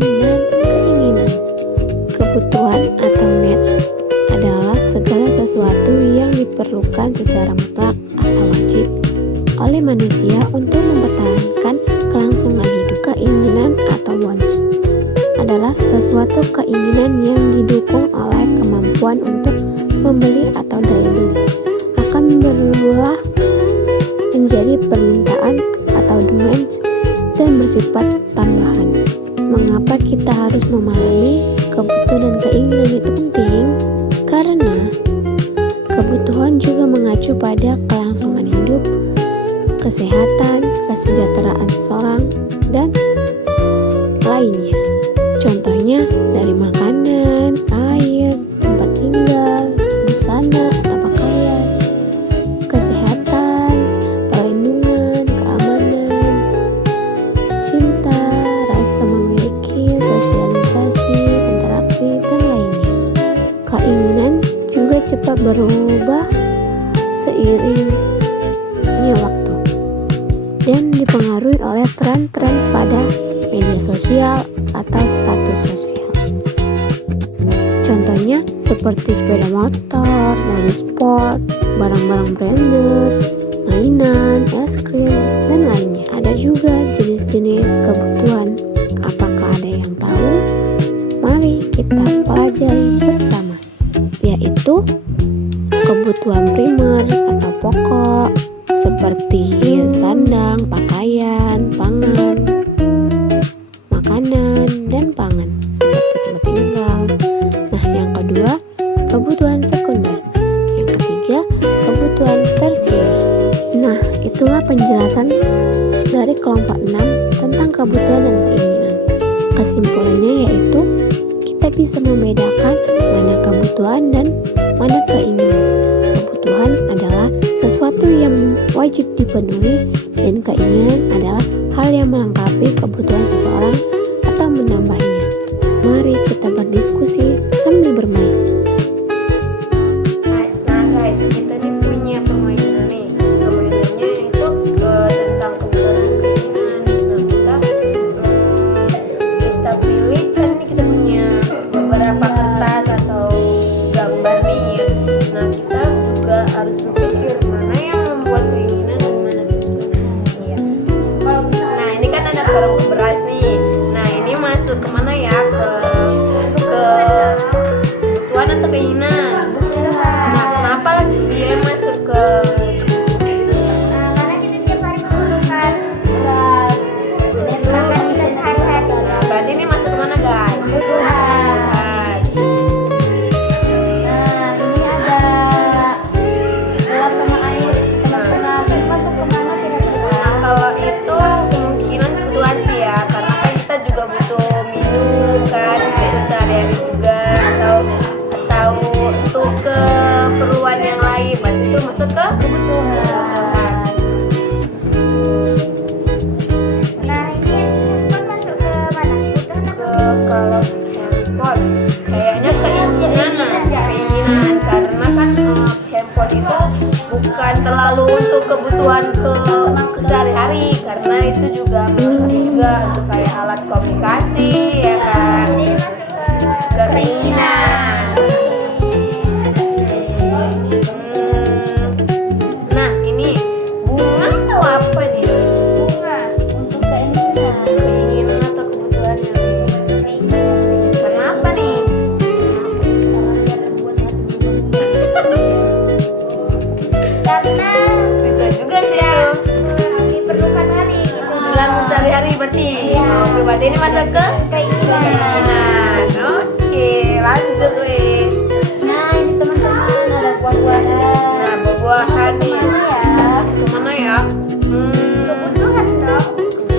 kebutuhan dan keinginan. Kebutuhan atau needs adalah segala sesuatu yang diperlukan secara mutlak atau wajib oleh manusia untuk mempertahankan kelangsungan hidup. Keinginan atau wants adalah sesuatu keinginan yang didukung oleh kemampuan untuk membeli atau daya beli, akan berulah menjadi permintaan atau demands dan bersifat tambahan. Mengapa kita harus memahami kebutuhan dan keinginan itu penting? Karena kebutuhan juga mengacu pada kelangsungan hidup, kesehatan, kesejahteraan seseorang, dan lainnya. Contohnya dari makanan, air, tempat tinggal, busana atau pakaian, kesehatan, perlindungan, keamanan, cinta, rasa memiliki, sosialisasi, interaksi, dan lainnya. Keinginan juga cepat berubah seiringnya waktu dan dipengaruhi oleh tren-tren pada media sosial atau status sosial. Contohnya seperti sepeda motor, mobil sport, barang-barang branded, mainan, es krim, dan lainnya. Ada juga jenis-jenis kebutuhan. Apakah ada yang tahu? Mari kita pelajari bersama, yaitu kebutuhan primer atau pokok seperti sandang, pakaian, pangan, makanan, dan pangan seperti tempat tinggal. Nah, yang kedua, kebutuhan sekunder. Yang ketiga, kebutuhan tersier. Nah, itulah penjelasan dari kelompok 6 tentang kebutuhan dan keinginan. Kesimpulannya yaitu kita bisa membedakan mana kebutuhan dan mana keinginan. Kebutuhan adalah sesuatu yang wajib dipenuhi dan keinginan adalah hal yang melengkapi kebutuhan seseorang atau menambahnya. Mari kita berdiskusi sambil bermain. Nah guys, kita nih punya permainan nih. Permainannya itu tentang kebutuhan dan keinginan. Nah, kita pilih kan nih, kita punya beberapa kertas atau gambar nih. Nah, kita juga harus berpikir mana yang membuat keinginan dan mana keinginan. Iya. Nah, ini kan ada karung beras nih. Nah, ini masuk kemana ya? Ke kebutuhan atau keinginan? Nah, kenapa dia masuk ke Karena kita tiap hari membutuhkan beras. Makan kita sehari-hari. Nah, berarti ini masuk kemana guys? Kebutuhan. Nah, ini ada gelas sama air. Teman-teman, ini masuk kemana kira-kira? Nah, kalau itu kemungkinan kebutuhan sih ya, karena kan kita juga butuh minum kan, butuh sehari-hari juga, atau untuk keperluan yang lain, berarti itu masuk ke kebutuhan. Nah, ini handphone masuk ke mana? Kebutuhan atau Kalau handphone kayaknya keinginan karena kan handphone itu bukan terlalu untuk kebutuhan sehari-hari, karena itu juga melengkapi juga untuk kayak alat komunikasi ya kan, ke keinginan. Nah, ini bunga atau apa nih? bunga untuk keinginan? Keinginan atau kebutuhan kenapa nih? Karena Bisa juga sih ya, diperlukan hari. dalam sehari-hari berarti. Oke, berarti ini masuk ke keinginan. Oke, lanjut weh. Nah, ini teman-teman ada buah-buahan. Nah, buah-buahan nih. Mana ya? Kemana ya? Kebutuhan dong.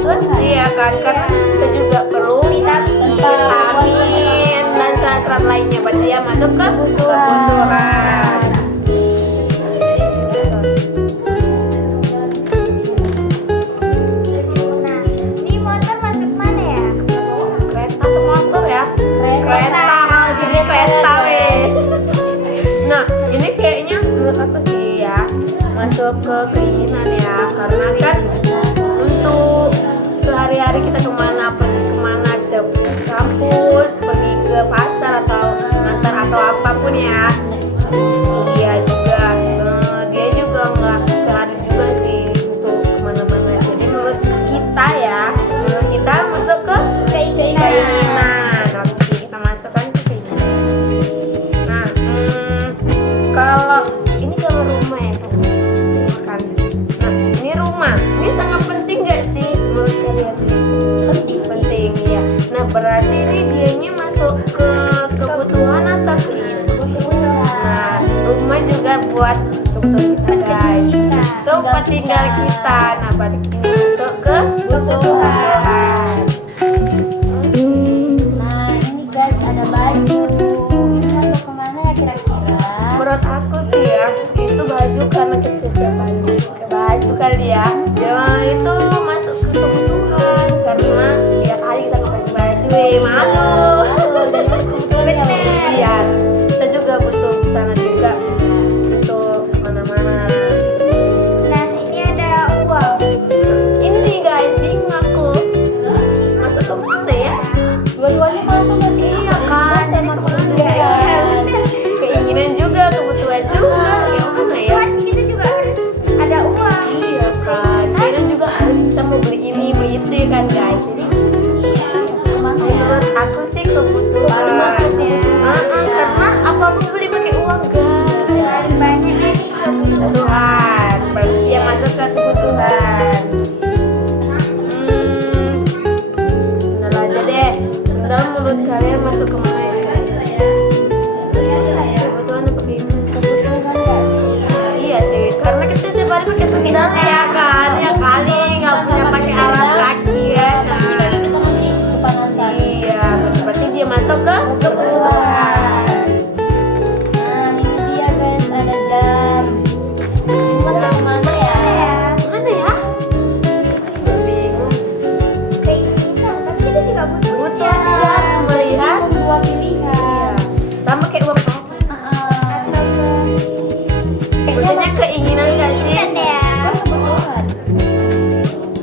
Terus sih ya kan, karena kita juga perlu Vitamin. vitamin dan serat-serat lainnya, berarti ya masuk ke kebutuhan. Nah, ini motor masuk mana ya? Kereta atau motor ya? Kereta. Sini kereta weh. Nah, ini kayaknya menurut aku sih ya masuk ke keinginan ya, karena kan untuk sehari-hari kita kemana kampus, pergi ke pasar atau ngantar atau apapun ya. Iya juga, dia juga nggak sehari juga sih untuk kemana-mana. Jadi menurut kita ya, menurut kita masuk ke keinginan. Oke, kita masukkan ke keinginan. Nah, kalau ini kalau rumah ya kan. Nah, ini rumah. Ini sangat penting nggak sih menurut kalian? Penting ya. Nah, berarti ini dianya masuk ke kebutuhan atau keinginan? Nah, rumah juga buat untuk kita guys. Tempat tinggal kita. Nah, berarti ini masuk ke kebutuhan. Nah ini guys ada baju. Ini masuk kemana ya kira-kira? Menurut aku sih ya, itu baju karena kita setiap hari pakai baju kali ya. Ya itu masuk ke kebutuhan karena tiap hari kita pakai baju. Malu. Iya. Kita juga butuh busana juga untuk mana-mana. Nah, ini ada uang. Ini guys, bingung aku. Masuk ke mana ya? Dua-duanya masuk nggak sih? Iya kan, jadi Sama kebutuhan. Keinginan juga, kebutuhan juga. Gimana ya? Kan kita juga harus ada uang. Iya kan, keinginan juga harus kita mau beli ini, beli itu ya kan guys. Jadi masuk kemana ya? menurut aku sih kebutuhan. Masuk ya. Karena apa-apa beli pakai uang guys. Banyak nih Kebutuhan, berarti dia masuk ke kebutuhan. Bener aja deh. Bener menurut kalian masuk ke mana ya? Kebutuhan apa keinginan? Kebutuhan nggak sih? Iya sih, karena kita setiap hari pakai sendal ya kan, ya kali nggak punya pakai alas kaki ya. Nah, Kita nanti kepanasan. iya, berarti dia masuk ke kebutuhan. Nah ini dia guys ada jam. Ini masuk kemana ya? Mana ya? Bingung. keinginan, tapi kita juga butuh Butuh jam melihat. Dua pilihan. Sama kayak uang apa? Sebetulnya keinginan nggak sih? Kan ya. Kebutuhan.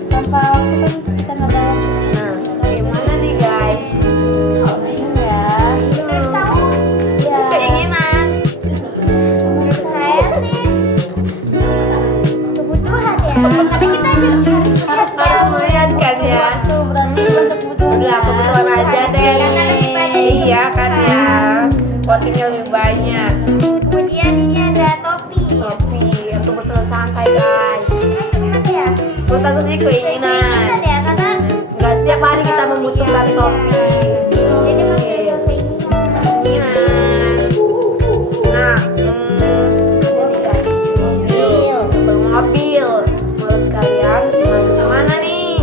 Tanpa waktu kan kita nggak tahu. Nah, gimana nih guys? Bingung ya. Menurut kamu, Ya. Keinginan. menurut saya sih kebutuhan ya. Karena kita juga harus Harus melihat kan ya. Tuh berarti masuk kebutuhan. Udah kebutuhan aja deh. Karena lebih banyak Iya kan ya. Votingnya lebih banyak. Kemudian ini ada topi. Topi untuk bersantai guys. Masuk apa ya? Menurut aku sih keinginan. Keinginan ya, karena Nggak setiap hari kita membutuhkan topi. jadi masuk ke keinginan. Keinginan. Nah, Mobil. mobil. Menurut kalian masuk kemana nih?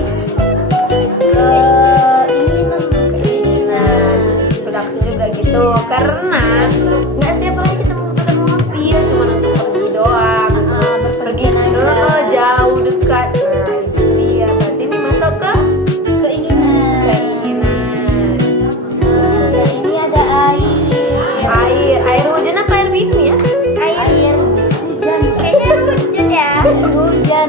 Keinginan. Menurut aku juga gitu. Karena nggak setiap hari kita membutuhkan mobil, cuma untuk pergi doang. Pergi jauh dekat. Nah, itu sih ya. Berarti ini masuk ke keinginan. Nah ini ada air. Air hujan apa air minum ya? Air hujan. Kayaknya hujan ya. Air hujan.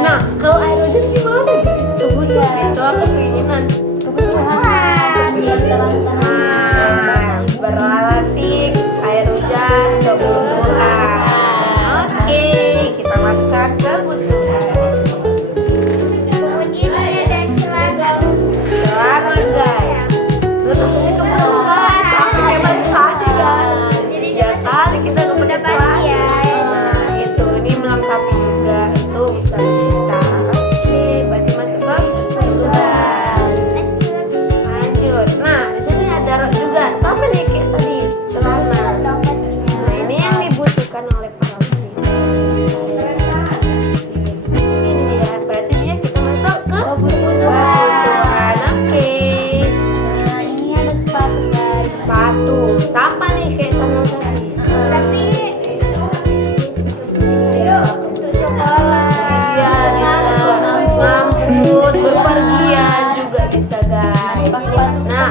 Nah, kalau air hujan gimana? Kebutuhan. Itu apa keinginan? Kebutuhan. Biar terang-terang. Nah, berarti air hujan kebutuhan. Oke, kita masukkan kebutuhan. Kemudian ini ada celana. Celana guys. Menurut aku sih kebutuhan. Sama hebat sekali guys. Ya kali kita kebutuhan celana. ya. Nah, itu ini melengkapi juga. Itu bisa kita. Oke, berarti masuk ke kebutuhan. Lanjut. Nah, di sini ada rok juga. Sama nih kayak tadi celana. Nah, ini yang dibutuhkan oleh para wanita. Ini dia. Berarti dia kita masuk ke kebutuhan. Oke. Nah ini ada sepatu guys. Sepatu. Sama nih kayak sama tadi. Tapi Ya, untuk sekolah. Iya, bisa ngampus, berpergian juga bisa guys. Nah,